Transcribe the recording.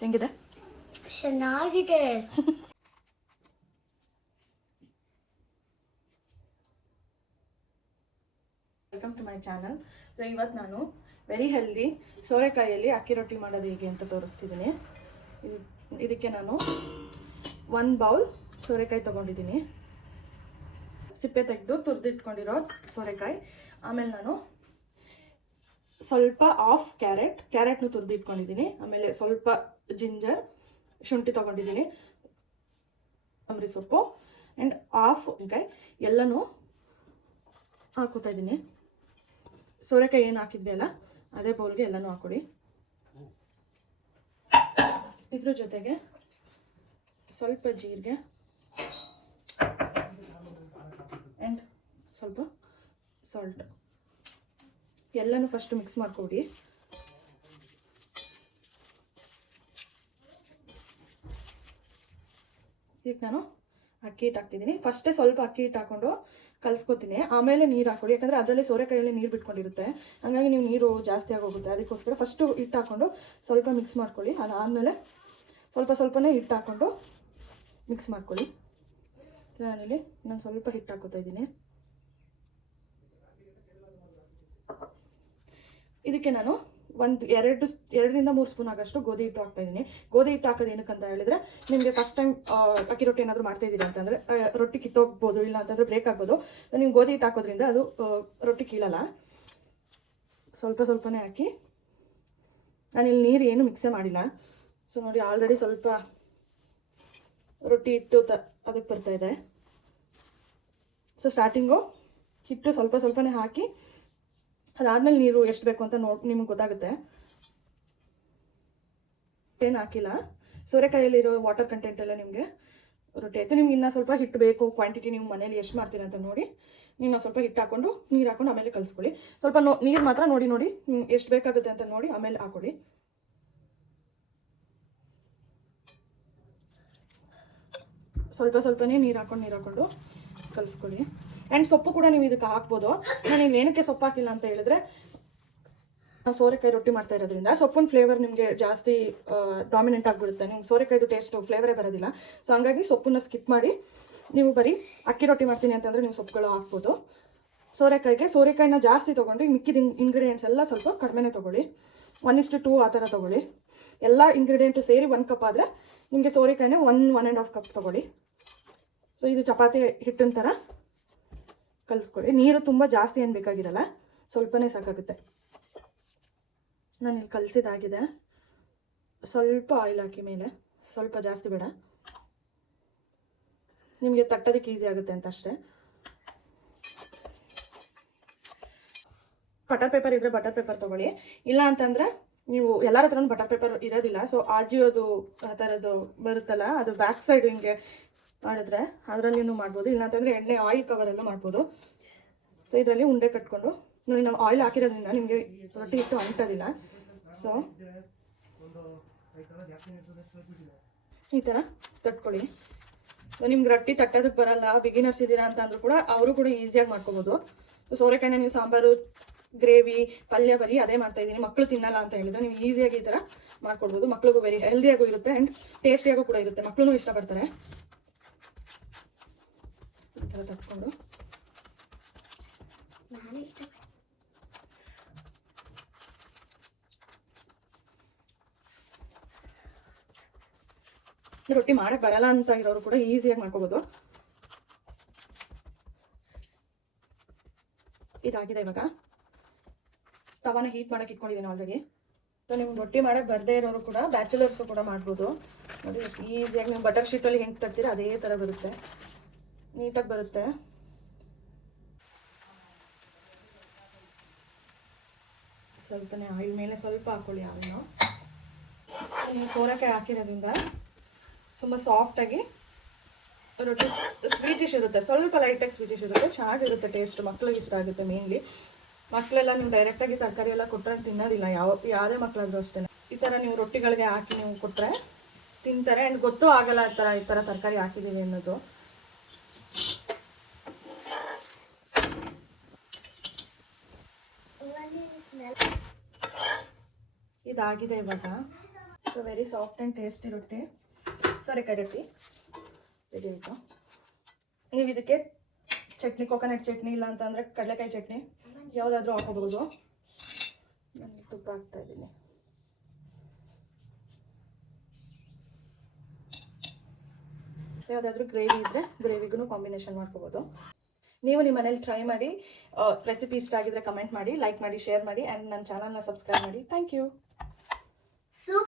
ಹೆಂಗಿದೆ? ಚೆನ್ನಾಗಿದೆ. Welcome to my channel. So ಇವತ್ತು ನಾನು ವೆರಿ ಹೆಲ್ದಿ ಸೋರೆಕಾಯಿಯಲ್ಲಿ ಅಕ್ಕಿ ರೊಟ್ಟಿ ಮಾಡೋದು ಹೇಗೆ ಅಂತ ತೋರಿಸ್ತಿದ್ದೀನಿ. ಇದಕ್ಕೆ ನಾನು 1 ಬೌಲ್ ಸೋರೆಕಾಯಿ ತೊಗೊಂಡಿದ್ದೀನಿ. ಸಿಪ್ಪೆ ತೆಗೆದು ತುರಿದಿಟ್ಕೊಂಡಿರೋ ಸೋರೆಕಾಯಿ. ಆಮೇಲೆ ನಾನು ಸ್ವಲ್ಪ ಹಾಫ್ ಕ್ಯಾರೆಟ್ನು ತುರಿದಿಟ್ಕೊಂಡಿದ್ದೀನಿ. ಆಮೇಲೆ ಸ್ವಲ್ಪ ಜಿಂಜರ್, ಶುಂಠಿ ತೊಗೊಂಡಿದ್ದೀನಿ, ಕೊತ್ತಂಬರಿ ಸೊಪ್ಪು ಆ್ಯಂಡ್ ಹಾಫ್ ಕಾಯಿ ಎಲ್ಲನೂ ಹಾಕೋತಾ ಇದ್ದೀನಿ. ಸೋರೆಕಾಯಿ ಏನು ಹಾಕಿದ್ವಿ ಅಲ್ಲ ಅದೇ ಬೌಲ್ಗೆ ಎಲ್ಲನೂ ಹಾಕೊಡಿ. ಇದ್ರ ಜೊತೆಗೆ ಸ್ವಲ್ಪ ಜೀರಿಗೆ ಆ್ಯಂಡ್ ಸ್ವಲ್ಪ ಸಾಲ್ಟ್ ಎಲ್ಲನೂ ಫಸ್ಟ್ ಮಿಕ್ಸ್ ಮಾಡ್ಕೊಡಿ. ಈಗ ನಾನು ಅಕ್ಕಿ ಹಿಟ್ಟು ಹಾಕ್ತಿದ್ದೀನಿ. ಫಸ್ಟೇ ಸ್ವಲ್ಪ ಅಕ್ಕಿ ಹಿಟ್ಟು ಹಾಕ್ಕೊಂಡು ಕಲಿಸ್ಕೊತೀನಿ, ಆಮೇಲೆ ನೀರು ಹಾಕೊಳ್ಳಿ. ಯಾಕಂದರೆ ಅದರಲ್ಲಿ ಸೋರೆಕಾಯಲ್ಲಿ ನೀರು ಬಿಟ್ಕೊಂಡಿರುತ್ತೆ, ಹಾಗಾಗಿ ನೀವು ನೀರು ಜಾಸ್ತಿ ಆಗೋಗುತ್ತೆ. ಅದಕ್ಕೋಸ್ಕರ ಫಸ್ಟು ಹಿಟ್ಟು ಹಾಕ್ಕೊಂಡು ಸ್ವಲ್ಪ ಮಿಕ್ಸ್ ಮಾಡ್ಕೊಳ್ಳಿ. ಅದಾದಮೇಲೆ ಸ್ವಲ್ಪನೇ ಹಿಟ್ಟು ಹಾಕ್ಕೊಂಡು ಮಿಕ್ಸ್ ಮಾಡ್ಕೊಳ್ಳಿ. ನಾನಿಲ್ಲಿ ನಾನು ಸ್ವಲ್ಪ ಹಿಟ್ಟು ಹಾಕೋತಾ ಇದ್ದೀನಿ. ಇದಕ್ಕೆ ನಾನು 2ರಿಂದ 3 ಸ್ಪೂನ್ ಆಗೋಷ್ಟು ಗೋಧಿ ಹಿಟ್ಟು ಹಾಕ್ತಾಯಿದ್ದೀನಿ. ಗೋಧಿ ಹಿಟ್ಟು ಹಾಕೋದು ಏನಕ್ಕಂತ ಹೇಳಿದ್ರೆ, ನಿಮಗೆ ಫಸ್ಟ್ ಟೈಮ್ ಅಕ್ಕಿ ರೊಟ್ಟಿ ಏನಾದರೂ ಮಾಡ್ತಾಯಿದ್ದೀರಾ ಅಂತಂದರೆ ರೊಟ್ಟಿ ಕಿತ್ತೋಗ್ಬೋದು, ಇಲ್ಲ ಅಂತಂದರೆ ಬ್ರೇಕ್ ಆಗ್ಬೋದು. ನೀವು ಗೋಧಿ ಹಿಟ್ಟು ಹಾಕೋದ್ರಿಂದ ಅದು ರೊಟ್ಟಿ ಕೀಳಲ್ಲ. ಸ್ವಲ್ಪನೇ ಹಾಕಿ. ನಾನಿಲ್ಲಿ ನೀರು ಏನು ಮಿಕ್ಸೇ ಮಾಡಿಲ್ಲ. ಸೊ ನೋಡಿ, ಆಲ್ರೆಡಿ ಸ್ವಲ್ಪ ರೊಟ್ಟಿ ಹಿಟ್ಟು ಅದಕ್ಕೆ ಬರ್ತಾಯಿದೆ. ಸೊ ಸ್ಟಾರ್ಟಿಂಗು ಹಿಟ್ಟು ಸ್ವಲ್ಪನೇ ಹಾಕಿ, ಅದಾದಮೇಲೆ ನೀರು ಎಷ್ಟು ಬೇಕು ಅಂತ ನಿಮ್ಗೆ ಗೊತ್ತಾಗುತ್ತೆ. ಏನು ಹಾಕಿಲ್ಲ. ಸೋರೆಕಾಯಲ್ಲಿರೋ ವಾಟರ್ ಕಂಟೆಂಟ್ ಎಲ್ಲ ನಿಮಗೆ ರೊಟ್ಟಿ ಆಯಿತು. ನಿಮ್ಗೆ ಇನ್ನೂ ಸ್ವಲ್ಪ ಹಿಟ್ಟು ಬೇಕು, ಕ್ವಾಂಟಿಟಿ ನೀವು ಮನೇಲಿ ಎಷ್ಟು ಮಾಡ್ತೀರ ಅಂತ ನೋಡಿ ನೀವು ಸ್ವಲ್ಪ ಹಿಟ್ಟು ಹಾಕ್ಕೊಂಡು ನೀರು ಹಾಕ್ಕೊಂಡು ಆಮೇಲೆ ಕಲಿಸ್ಕೊಳ್ಳಿ. ಸ್ವಲ್ಪ ನೀರು ಮಾತ್ರ ನೋಡಿ ಎಷ್ಟು ಬೇಕಾಗುತ್ತೆ ಅಂತ ನೋಡಿ ಆಮೇಲೆ ಹಾಕೊಳ್ಳಿ. ಸ್ವಲ್ಪನೇ ನೀರು ಹಾಕ್ಕೊಂಡು ಕಲಿಸ್ಕೊಳ್ಳಿ. ಆ್ಯಂಡ್ ಸೊಪ್ಪು ಕೂಡ ನೀವು ಇದಕ್ಕೆ ಹಾಕ್ಬೋದು. ನಾನು ಇಲ್ಲಿ ಏನಕ್ಕೆ ಸೊಪ್ಪು ಹಾಕಿಲ್ಲ ಅಂತ ಹೇಳಿದ್ರೆ, ಸೋರೆಕಾಯಿ ರೊಟ್ಟಿ ಮಾಡ್ತಾ ಇರೋದ್ರಿಂದ ಸೊಪ್ಪಿನ ಫ್ಲೇವರ್ ನಿಮಗೆ ಜಾಸ್ತಿ ಡಾಮಿನೆಂಟ್ ಆಗಿಬಿಡುತ್ತೆ. ನಿಮ್ಗೆ ಸೋರೆಕಾಯ್ದು ಟೇಸ್ಟು ಫ್ಲೇವರೇ ಬರೋದಿಲ್ಲ. ಸೊ ಹಂಗಾಗಿ ಸೊಪ್ಪನ್ನ ಸ್ಕಿಪ್ ಮಾಡಿ ನೀವು ಬರೀ ಅಕ್ಕಿ ರೊಟ್ಟಿ ಮಾಡ್ತೀನಿ ಅಂತಂದರೆ ನೀವು ಸೊಪ್ಪುಗಳು ಹಾಕ್ಬೋದು. ಸೋರೆಕಾಯಿನ ಜಾಸ್ತಿ ತೊಗೊಂಡು ಮಿಕ್ಕಿದ ಇಂಗ್ರೀಡಿಯೆಂಟ್ಸ್ ಎಲ್ಲ ಸ್ವಲ್ಪ ಕಡಿಮೆನೇ ತೊಗೊಳ್ಳಿ. 1:2 ಆ ಥರ ತೊಗೊಳ್ಳಿ. ಎಲ್ಲ ಇಂಗ್ರೀಡಿಯೆಂಟು ಸೇರಿ 1 ಕಪ್ ಆದರೆ ನಿಮಗೆ ಸೋರೆಕಾಯಿನೇ 1.5 ಕಪ್ ತೊಗೊಳ್ಳಿ. ಸೊ ಇದು ಚಪಾತಿ ಹಿಟ್ಟಿನ ಥರ ಕಲಿಸ್ಕೊಳ್ಳಿ. ನೀರು ತುಂಬ ಜಾಸ್ತಿ ಏನು ಬೇಕಾಗಿರಲ್ಲ, ಸ್ವಲ್ಪನೇ ಸಾಕಾಗುತ್ತೆ. ನಾನಿಲ್ಲಿ ಕಲಸಿದಾಗಿದೆ. ಸ್ವಲ್ಪ ಆಯಿಲ್ ಹಾಕಿ ಮೇಲೆ, ಸ್ವಲ್ಪ ಜಾಸ್ತಿ ಬೇಡ, ನಿಮಗೆ ತಟ್ಟೋದಕ್ಕೆ ಈಸಿ ಆಗುತ್ತೆ ಅಂತ ಅಷ್ಟೇ. ಬಟರ್ ಪೇಪರ್ ಇದ್ದರೆ ಬಟರ್ ಪೇಪರ್ ತೊಗೊಳ್ಳಿ. ಇಲ್ಲ ಅಂತಂದರೆ ನೀವು ಎಲ್ಲರ ಹತ್ರನೂ ಬಟರ್ ಪೇಪರ್ ಇರೋದಿಲ್ಲ. ಸೊ ಆಜಿಯೋದು ಆ ಥರದ್ದು ಬರುತ್ತಲ್ಲ, ಅದು ಬ್ಯಾಕ್ ಸೈಡ್ ಹಿಂಗೆ ಮಾಡಿದ್ರೆ ಅದರಲ್ಲಿನೂ ಮಾಡ್ಬೋದು. ಇಲ್ಲ ಅಂತಂದರೆ ಎಣ್ಣೆ ಆಯಿಲ್ ಕವರಲ್ಲೂ ಮಾಡ್ಬೋದು. ಸೊ ಇದರಲ್ಲಿ ಉಂಡೆ ಕಟ್ಕೊಂಡು ನೋಡಿ, ನಾವು ಆಯಿಲ್ ಹಾಕಿರೋದ್ರಿಂದ ನಿಮಗೆ ರೊಟ್ಟಿ ಹಿಟ್ಟು ಅಂಟೋದಿಲ್ಲ. ಸೊ ಈ ಥರ ತಟ್ಕೊಳ್ಳಿ. ಸೊ ನಿಮ್ಗೆ ರೊಟ್ಟಿ ತಟ್ಟೋದಕ್ಕೆ ಬರಲ್ಲ, ಬಿಗಿನರ್ಸ್ ಇದ್ದೀರಾ ಅಂತ ಅಂದರೂ ಕೂಡ ಅವರು ಕೂಡ ಈಸಿಯಾಗಿ ಮಾಡ್ಕೋಬೋದು. ಸೊ ಸೋರೆಕಾಯಿನ ನೀವು ಸಾಂಬಾರು, ಗ್ರೇವಿ, ಪಲ್ಯ ಬರೀ ಅದೇ ಮಾಡ್ತಾಯಿದ್ದೀನಿ. ಮಕ್ಕಳು ತಿನ್ನಲ್ಲ ಅಂತ ಹೇಳಿದ್ರೆ ನೀವು ಈಸಿಯಾಗಿ ಈ ಥರ ಮಾಡ್ಕೊಡ್ಬೋದು. ಮಕ್ಳಿಗೂ ವೆರಿ ಹೆಲ್ದಿಯಾಗೂ ಇರುತ್ತೆ ಆ್ಯಂಡ್ ಟೇಸ್ಟಿಯಾಗೂ ಕೂಡ ಇರುತ್ತೆ. ಮಕ್ಕಳು ಇಷ್ಟಪಡ್ತಾರೆ. ಈ ಥರ ತಟ್ಕೊಂಡು ರೊಟ್ಟಿ ಮಾಡಕ್ಕೆ ಬರಲ್ಲ ಅಂತ ಇರೋರು ಕೂಡ ಈಸಿಯಾಗಿ ಮಾಡ್ಕೋಬೋದು. ಇದಾಗಿದೆ. ಇವಾಗ ತವಾನ ಹೀಟ್ ಮಾಡಕ್ಕೆ ಇಟ್ಕೊಂಡಿದ್ದೀನಿ ಆಲ್ರೆಡಿ. ಸೊ ನಿಮ್ಗೆ ರೊಟ್ಟಿ ಮಾಡಕ್ಕೆ ಬರದೇ ಇರೋರು ಕೂಡ, ಬ್ಯಾಚುಲರ್ಸು ಕೂಡ ಮಾಡ್ಬೋದು. ನೋಡಿ ಎಷ್ಟು ಈಸಿಯಾಗಿ ನೀವು ಬಟರ್ ಶೀಟಲ್ಲಿ ಹೆಂಗೆ ತರ್ತೀರ ಅದೇ ಥರ ಬರುತ್ತೆ, ನೀಟಾಗಿ ಬರುತ್ತೆ. ಸ್ವಲ್ಪನೇ ಆಯಿಲ್ ಮೇಲೆ ಸ್ವಲ್ಪ ಹಾಕ್ಕೊಳ್ಳಿ. ಆಯಿಲ್ನ ನೀವು ಸೋರೆಕಾಯಿ ಹಾಕಿರೋದ್ರಿಂದ ತುಂಬ ಸಾಫ್ಟಾಗಿ ರೊಟ್ಟಿ ಸ್ವೀಟಿಶ್ ಇರುತ್ತೆ, ಸ್ವಲ್ಪ ಲೈಟಾಗಿ ಸ್ವೀಟಿಶ್ ಇರುತ್ತೆ, ಚೆನ್ನಾಗಿರುತ್ತೆ ಟೇಸ್ಟ್. ಮಕ್ಳಿಗೆ ಇಷ್ಟ ಆಗುತ್ತೆ. ಮೇನ್ಲಿ ಮಕ್ಕಳೆಲ್ಲ ನೀವು ಡೈರೆಕ್ಟಾಗಿ ತರಕಾರಿ ಎಲ್ಲ ಕೊಟ್ಟರೆ ತಿನ್ನೋದಿಲ್ಲ, ಯಾವುದೇ ಮಕ್ಕಳಾದ್ರೂ ಅಷ್ಟೇ. ಈ ಥರ ನೀವು ರೊಟ್ಟಿಗಳಿಗೆ ಹಾಕಿ ನೀವು ಕೊಟ್ಟರೆ ತಿಂತಾರೆ. ಆ್ಯಂಡ್ ಗೊತ್ತೂ ಆಗಲ್ಲ ಈ ಥರ ತರಕಾರಿ ಹಾಕಿದ್ದೀವಿ ಅನ್ನೋದು. ಇದಾಗಿದೆ ಇವಾಗ. So so very soft and tasty ರೊಟ್ಟಿ, ಸೋರೆಕಾಯಿ ರೊಟ್ಟಿ ರೆಡಿ ಆಯಿತು. ನೀವು ಇದಕ್ಕೆ ಚಟ್ನಿ, ಕೊಕೊನಟ್ ಚಟ್ನಿ ಇಲ್ಲ ಅಂತಂದರೆ ಕಡಲೆಕಾಯಿ ಚಟ್ನಿ ಯಾವುದಾದ್ರೂ ಹಾಕೋಬಹುದು. ನಾನು ತುಪ್ಪ ಹಾಕ್ತಾ ಇದ್ದೀನಿ. ಯಾವುದಾದ್ರೂ ಗ್ರೇವಿ ಇದ್ದರೆ ಗ್ರೇವಿಗೂ ಕಾಂಬಿನೇಷನ್ ಮಾಡ್ಕೋಬೋದು. ನೀವು ನಿಮ್ಮ ಮನೇಲಿ ಟ್ರೈ ಮಾಡಿ. ರೆಸಿಪಿ ಇಷ್ಟ ಆಗಿದ್ರೆ ಕಮೆಂಟ್ ಮಾಡಿ, ಲೈಕ್ ಮಾಡಿ, ಶೇರ್ ಮಾಡಿ ಆ್ಯಂಡ್ ನನ್ನ ಚಾನಲ್ನ ಸಬ್ಸ್ಕ್ರೈಬ್ ಮಾಡಿ. Thank you.